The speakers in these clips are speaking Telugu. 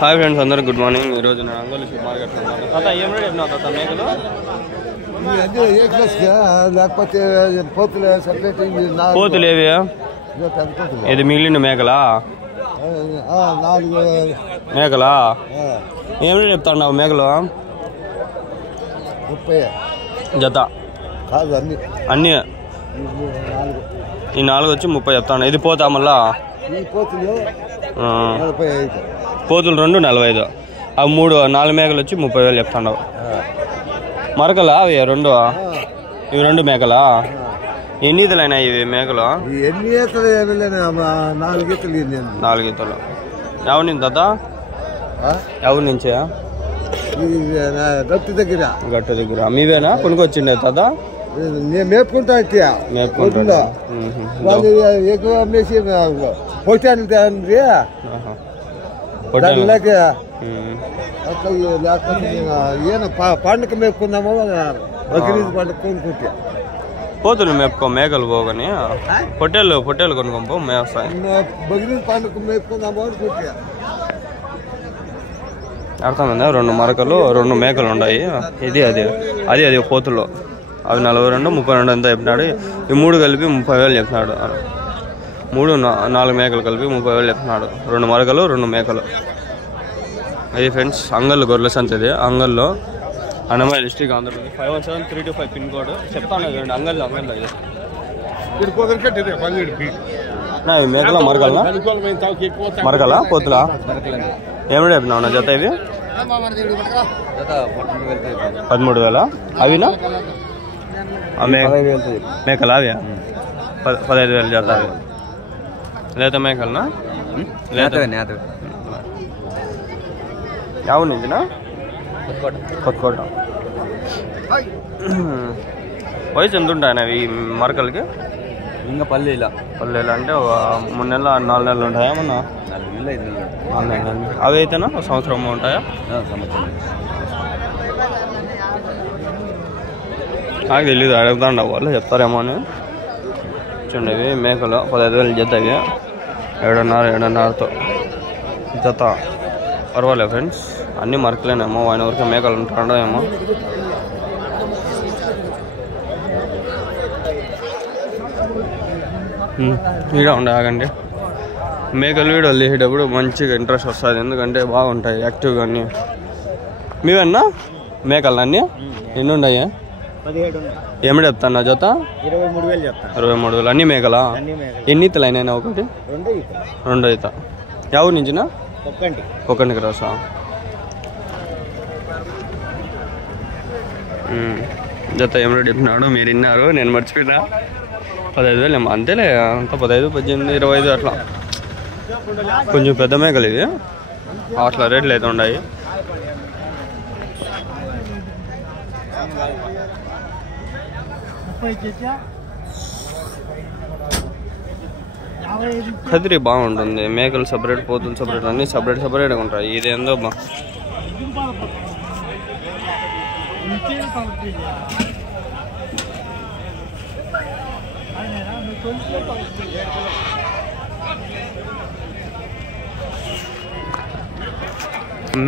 హాయ్ ఫ్రెండ్స్, అందరూ గుడ్ మార్నింగ్. ఈరోజు నేను అంగోలి మార్కెట్లో ఉన్నాను. తాత ఏం రేట్ చెప్పినావు తాత మేకలు? పోతులు ఏవి? ఇది మిగిలిన మేకలా? మేకలా ఏం రేట్ చెప్తాను మేకలు? 30 జత అన్నీ. ఈ 4 వచ్చి 30 చెప్తాను. ఇది పోతా మళ్ళా పోతులు 2 45. అవి 4 మేకలు వచ్చి 30,000 చెప్తాను. మరకలా అవి 2? ఇవి 2 మేకలా? ఎన్ని ఈతలైనా ఇవి మేకలు? 4 ఈతలు. ఎవరి నుంచి తాత? ఎవరి నుంచి? గట్టు దగ్గర. మీవేనా కొనుక్కొచ్చిండే తాత? మేపుకుంటా ఎక్కువ అమ్మేసి పొట్టాను లేకపోతే పండుగ మేపుకుందామో బక్రీద్ పండుగ కొనుక్కుంటే పోతులు మేపుకో, మేకలు పోగని పొట్టేళ్ళు కొనుక్కోపో మేస్తాయి. బక్రీద్ పండుగ మేపుకుందామో అనుకుంటే అర్థమైందా? 2 మరకలు 2 మేకలు ఉన్నాయి. ఇది అది పోతులు. అవి 42, 32 అంతా చెప్పినాడు. ఈ 3 కలిపి 30,000 చెప్పినాడు. 4 మేకలు కలిపి 30,000 చెప్తున్నాడు. 2 మరకలు 2 మేకలు. అది ఫ్రెండ్స్ అంగళ్ళు గొర్రెల సంత. ఇది అంగల్లో Annamayya district Andhra Pradesh. 517325 pin code చెప్తాను. అంగల్లో ఇది మేకల మరకలా పోతులా? ఏమిటి చెప్పినావు నా జత? ఇవి 13,000. అవినా మేకలా? అవి 15,000 జత. అవి లేత మేకలనా? ఎవరి నుంచినా? కొత్తకోట. వయసు ఎంత ఉంటాయన ఈ మరకలకి? ఇంకా పల్లెలా అంటే 3 నెలలు 4 నెలలు ఉంటాయా? ఏమన్నా 4 నెలలు. అవి అయితేనా 1 సంవత్సరం ఉంటాయా? నాకు తెలీదు, అడుగుతాండ వాళ్ళు చెప్తారేమో అని. చూడండి మేకలు 15,000 జత. అవి 7.5తో జత. పర్వాలేదు ఫ్రెండ్స్, అన్నీ మరకలేనేమో. ఆయన వరకు మేకలు ఉంటాడో ఏమో. ఈడ ఉండే ఆగండి. మేకలు వీడియోలు తీసేటప్పుడు మంచిగా ఇంట్రెస్ట్ వస్తుంది, ఎందుకంటే బాగుంటాయి యాక్టివ్గా అన్నీ. మీవన్నా మేకలు అన్నీ ఎన్ని ఉన్నాయి? ఏమిటి చెప్తాను జత? 23,000. అన్ని మేకలా? ఎన్ని ఈతలు అయినా? ఒకటి 2 ఈత. ఎవరి నుంచినా? ఒక్కంటికి రాసా. జత ఏమిటి చెప్పినాడు? మీరు విన్నారు, నేను మర్చిపోయినా. 15,000 ఏమో అంతేలే. అంత 15, 18, 25 అట్లా. కొంచెం పెద్ద మేకలు ఇవి. అట్లా రేట్లు అయితే ఉన్నాయి. కదిరి బాగుంటుంది. మేకలు సపరేట్, పోతులు సపరేట్, అన్నీ సపరేట్గా ఉంటాయి. ఇదేందో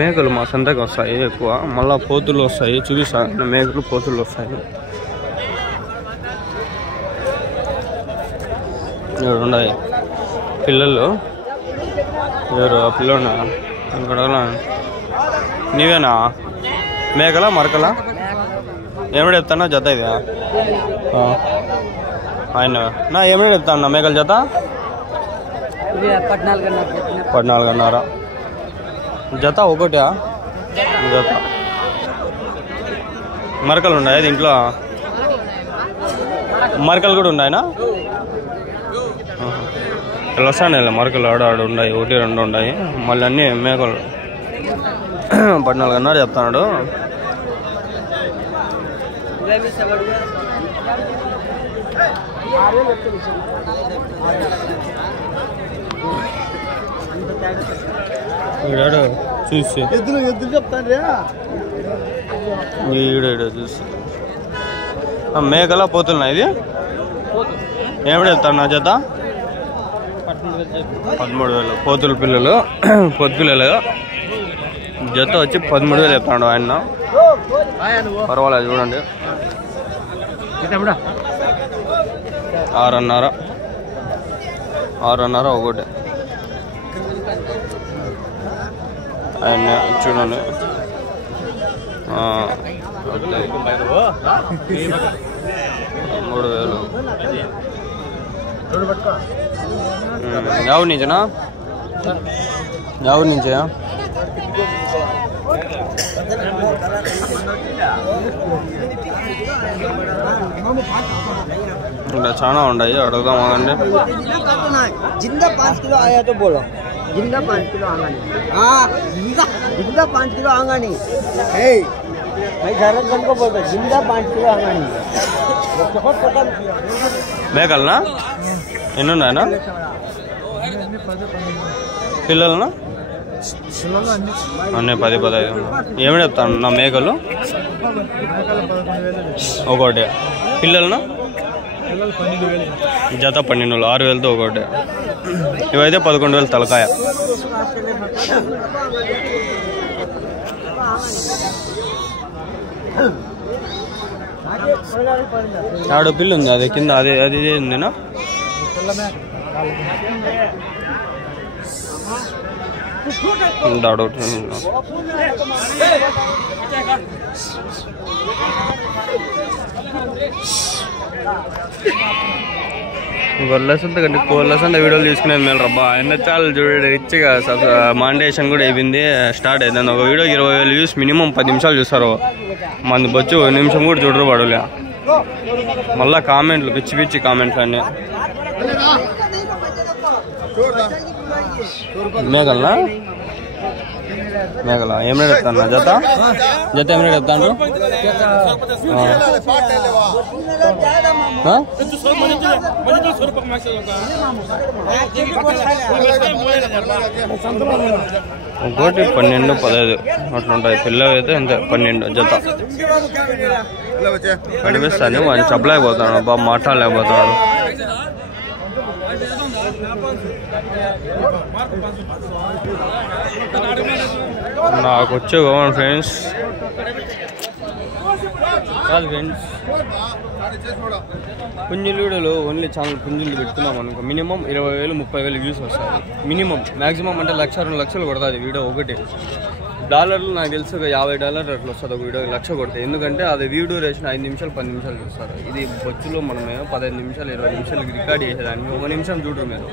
మేకలు మా సంతకి వస్తాయి ఎక్కువ. మళ్ళీ పోతులు వస్తాయి. చూపిస్తాను, మేకలు పోతులు వస్తాయి. ఉన్నాయి పిల్లలు. ఎవరు పిల్లలు? నీవేనా? మేకలా మరకలా? ఏమిటి చెప్తానా జత? ఇది ఆయన ఏమిటి చెప్తాను మేకల జత? 14.5 జత. ఒకటా జత? మరకలు ఉన్నాయి దీంట్లో? మరకలు కూడా ఉన్నాయినా? ఇలా వస్తాను మరకలు ఆడాడు ఉన్నాయి. 1, 2 ఉన్నాయి. మళ్ళీ అన్నీ మేకలు. 14.5 చెప్తాడు. చూసి చూసి మేకలా పోతున్నా? ఇది ఏమిటి చెప్తాను నా జత? 13,000 కోతుల పిల్లలు పొద్దులేదు జత వచ్చి 13,000 చెప్తాడు ఆయన. పర్వాలేదు చూడండి. 6.5 ఒకటి ఆయన చూడండి. 3,000. ఎవరి నుంచినా? ఎవరి నుంచా? ఇంకా చాలా ఉన్నాయి, అడుగుదాం ఆగండి. जिंदा 5 किलो आया तो बोलो. जिंदा 5 किलो आंगनी. हाँ जिंदा 5 किलो आंगनी. हे मैं झारखंड गन को बोलता जिंदा 5 किलो आंगनी. మేకలనా ఎన్ని ఉన్నాయనా? పిల్లలనా అన్నీ 10-15. ఏమని చెప్తాను నా మేకలు? ఒకటి. పిల్లలనా జత 12,000, 6,000తో ఒకటి. ఇవైతే 11,000 తలకాయ. ఆడో పిల్లి ఉంది అది కింద, అది అది ఉందినా? గొర్రెసంత కంటే కోళ్ళసంత వీడియోలు తీసుకునేది మేలు రబ్బా. ఆయన చాలా చూడండి రిచ్గా మానిటైజేషన్ కూడా అయిపోయింది, స్టార్ట్ అవుతుంది. ఒక వీడియో 20,000 వ్యూస్ మినిమం 10 నిమిషాలు చూస్తారు. మంది బొచ్చు 1 నిమిషం కూడా చూడరు పడలే. మళ్ళా కామెంట్లు పిచ్చి పిచ్చి కామెంట్లు అన్నీ. మేకలనా? మేకల ఏం రేట్ చెప్తాను? జత ఏం రేట్ చెప్తాను? ఒకటి 12-15 అట్లుంటాయి. పిల్లలు అయితే అంతే 12 జత కనిపిస్తాను. వాడిని చెప్పలేకపోతాడు, బాగా మాట్లాడలేకపోతాడు. నాకు వచ్చే కావాలి ఫ్రెండ్స్. కాదు ఫ్రెండ్స్, పుంజులు వీడియోలు ఓన్లీ ఛానల్ పుంజులు పెట్టుకున్నాం అనుకో మినిమం 20,000-30,000 వ్యూస్ వస్తాయి. మినిమం మ్యాక్సిమం అంటే 1,00,000-2 లక్షలు కొడుతుంది వీడియో ఒకటి. డాలర్లు నాకు తెలుసు $50 అట్లా వస్తుంది ఒక వీడియో 1,00,000 కొడితే. ఎందుకంటే అది వ్యూ డ్యూరేషన్ 5 నిమిషాలు 10 నిమిషాలు చూస్తారు. ఇది బొచ్చులో మనమే 15 నిమిషాలు 20 నిమిషాలు రికార్డ్ చేసేదాన్ని 1 నిమిషం చూడరు మీరు.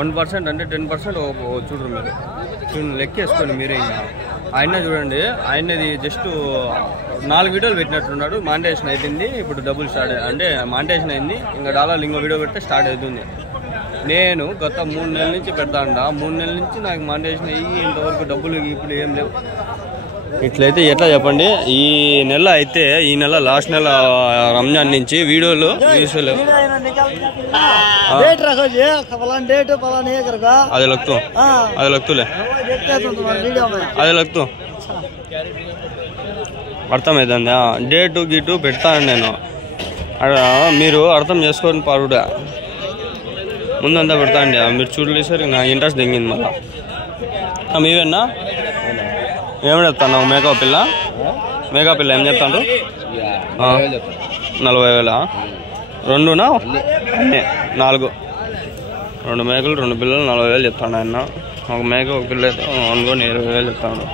1% అంటే 10% చూడరు మీరు. లెక్కేసుకోండి మీరే. ఇంకా ఆయన చూడండి, ఆయనది జస్ట్ 4 వీడియోలు పెట్టినట్టున్నాడు. మానిటైజేషన్ అయిపోయింది, ఇప్పుడు డబ్బులు స్టార్ట్ అంటే మానిటైజేషన్ అయింది. ఇంకా డాలర్లు ఇంకో వీడియో పెడితే స్టార్ట్ అవుతుంది. నేను గత 3 నెలల నుంచి పెడతాండ. 3 నెలల నుంచి నాకు మానిటైజేషన్ అయ్యి ఇంతవరకు డబ్బులు ఇప్పుడు ఏం లేవు. ఇట్లయితే ఎట్లా చెప్పండి? ఈ నెల అయితే ఈ నెల లాస్ట్ నెల రంజాన్ నుంచి వీడియోలు తీసుకెళ్ళావు. అది లగ్తూ అది లగ్తులే అది లగ్తూ అర్థమైందా? డేటు గీటు పెడతాను నేను. మీరు అర్థం చేసుకొని పారుడా ముందంతా పెడతా అండి. మీరు చూడలేసారు, నా ఇంట్రెస్ట్ దిగింది. మళ్ళీ మీవేనా ఏమి చెప్తాను? మేకప్ పిల్ల ఏం చెప్తాను? 40,000. 2నా 4? 2 మేకలు 2 పిల్లలు 40,000 చెప్తాను ఆయన. ఒక మేక ఒక పిల్ల అయితే అనుకోని 20,000 చెప్తాను.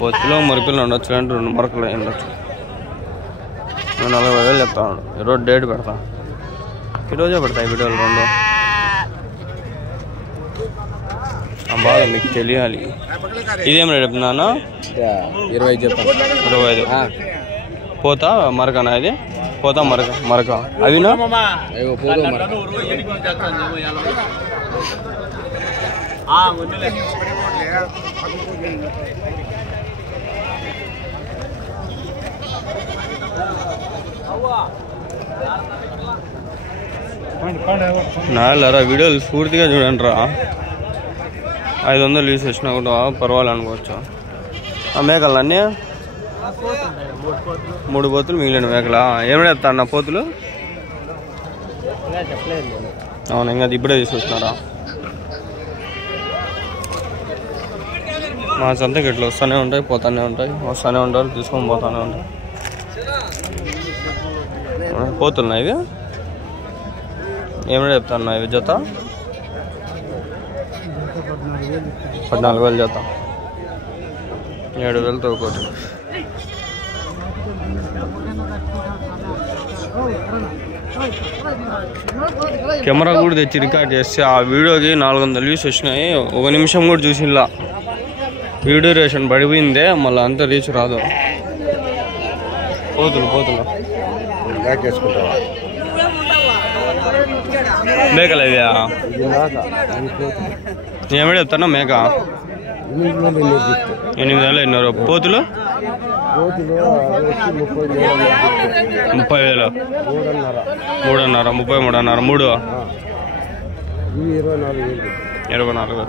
బొత్తిలో మరిపిల్లలు ఉండొచ్చు, అంటే 2 మరకలు ఉండొచ్చు. 40,000 చెప్తాను. ఈరోజు డేట్ పెడతా, ఈరోజే పెడతాయి వీడియోలు 2. బాగా మీకు తెలియాలి. ఇదేం రేట్ చెప్తున్నాను? 20 చెప్తాను. 25. పోతా మరకనా? ఇది పోతా మరక అవినా? నారా వీడియోలు పూర్తిగా చూడండి రా. 500 వ్యూస్ వచ్చినా కూడా పర్వాలేదు అనుకోవచ్చు. ఆ మేకలన్నీ 3 పోతులు మిగిలిన మేకల ఏమైనా చెప్తాను నా పోతులు? అవును, ఇంకా ఇప్పుడే తీసుకొచ్చినారా? మా సంతకి ఇట్లా వస్తూనే ఉంటాయి, పోతూనే ఉంటాయి, వస్తూనే ఉంటారు, తీసుకొని పోతూనే ఉంటాయి. పోతున్నాయి ఇవి. ఏమైనా చెప్తాను ఇవి జత 14,000 జత, 7,000తో ఒకటి. కెమెరా కూడా తెచ్చి రికార్డ్ చేస్తే ఆ వీడియోకి 400 వ్యూస్ వచ్చినాయి. 1 నిమిషం కూడా చూసిలా. వీడియో రేషన్ పడిపోయిందే, మళ్ళీ అంత రీచ్ రాదు. పోతులు మేకలు అవి ఏమైనా చెప్తానా? మేక 8,000 పోతులు 30,000, 3.5, 33.5, 24,000.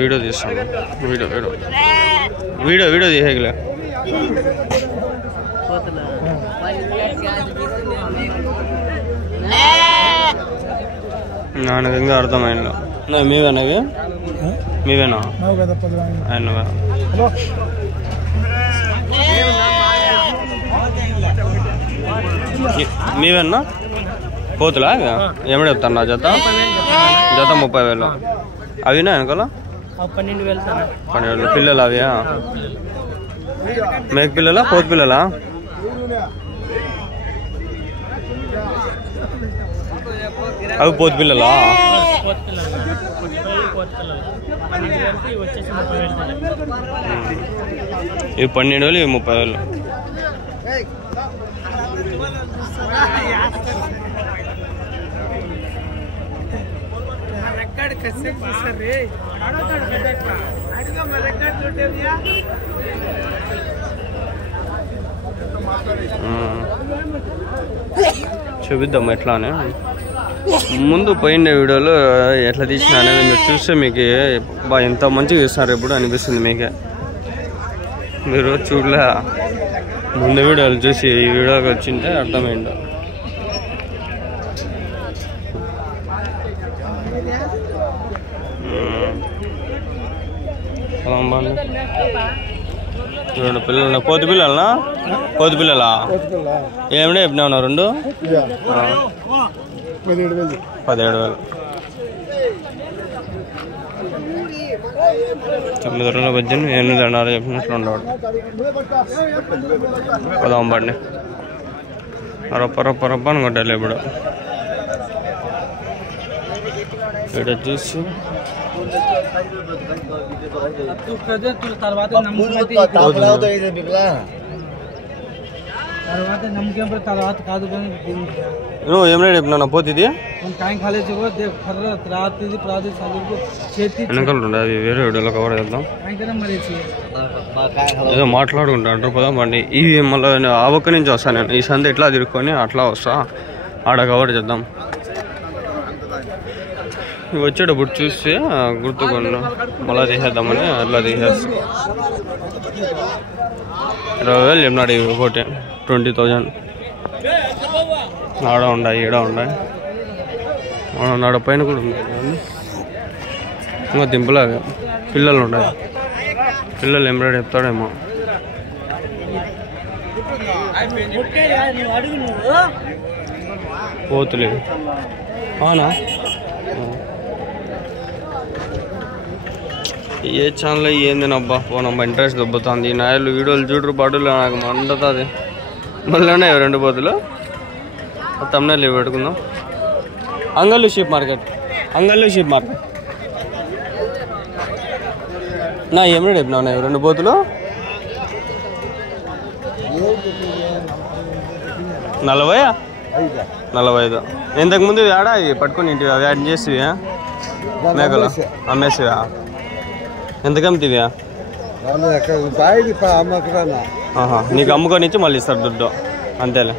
వీడియో తీస్తాను. వీడియో తీసేయలే. నాకు ఇంకా అర్థమైంది. మీవేనా? మీవేనా? మీవేనా? పోతులా? ఏమైనా చెప్తాను నా జత 30,000. అవినా వెనకాల 12,000 పిల్లలు. అవి మేక పిల్లలా పోతు పిల్లలా? అవి పోతు పిల్లలా? ఇవి 12,000, ఇవి 30,000. చూపిద్దాం ఎట్లానే. ముందు పోయిన వీడియోలో ఎట్లా తీసినా అనేది మీరు చూస్తే మీకు ఎంత మంచిగా తీస్తున్నారు ఎప్పుడు అనిపిస్తుంది మీకే. మీరు చూడలే, ముందు వీడియోలు చూసి ఈ వీడియోకి వచ్చింటే అర్థమైంది. రెండు పిల్లలు. పోతు పిల్లలనా? పోతు పిల్లలా? ఏమిడే చెప్పినావు? 2 17,000. 9 18, 8,500 చెప్పినట్లు ఉండవాడు. పోదాం బండి. రప్ప అనుకుంటారు ఇప్పుడు. ఇక్కడ చూసి నువ్వు ఏమైనా చెప్పినా పోతు? ఇది వెనకాల ఉండే అవి వేరే వీడియోలో కవర్ చేద్దాం. ఏదో మాట్లాడుకుంటా అంటారు. పోదాం బండి. ఇవి మళ్ళీ ఆ ఒక్క నుంచి వస్తాను నేను. ఈ సంత ఎట్లా తిరుక్కొని అట్లా వస్తా, ఆడ కవర్ చేద్దాం. ఇవి వచ్చేటప్పుడు చూస్తే గుర్తుకుండా మళ్ళీ తీసేద్దామని అట్లా తీసేస్తాం. 20,000 చెప్పినాడు. ఇవి ఒకటి 20,000. ఆడ ఉన్నాయి, ఈడ ఉన్నాయి, ఆడ పైన కూడా ఉంది. ఇంకా దింపులాగా పిల్లలు ఉన్నాయి. పిల్లలు ఎంబ్రాయిడరీ చెప్తాడేమో. పోతులే అవునా? ఏ ఛానల్ ఏందినబ్బా పోనబ్బా, ఇంట్రెస్ట్ దొబ్బుతుంది. నాయలు వీడియోలు చూడరు బాటలు నాకు మండుతుంది. మళ్ళీ 2 పోతులు తమ్ముళ్ళు పెట్టుకుందాం. అంగళ్ళు షీప్ మార్కెట్ నా ఏమి చెప్పినావు? 2 పోతులు 40. ఇంతకుముందు ఆడా పట్టుకుని ఇంటివి అవి యాడ్ చేసివి మేకలు అమ్మేసివా? ఎంతకమ్మితివా? నీకు అమ్ముకొని ఇచ్చి మళ్ళీ ఇస్తారు దుడ్డు అంతేలే.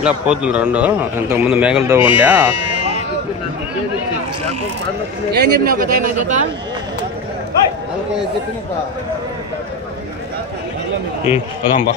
ఇలా పోతులు 2 ఇంతకుముందు మేకలతో ఉండే. పదాం బా.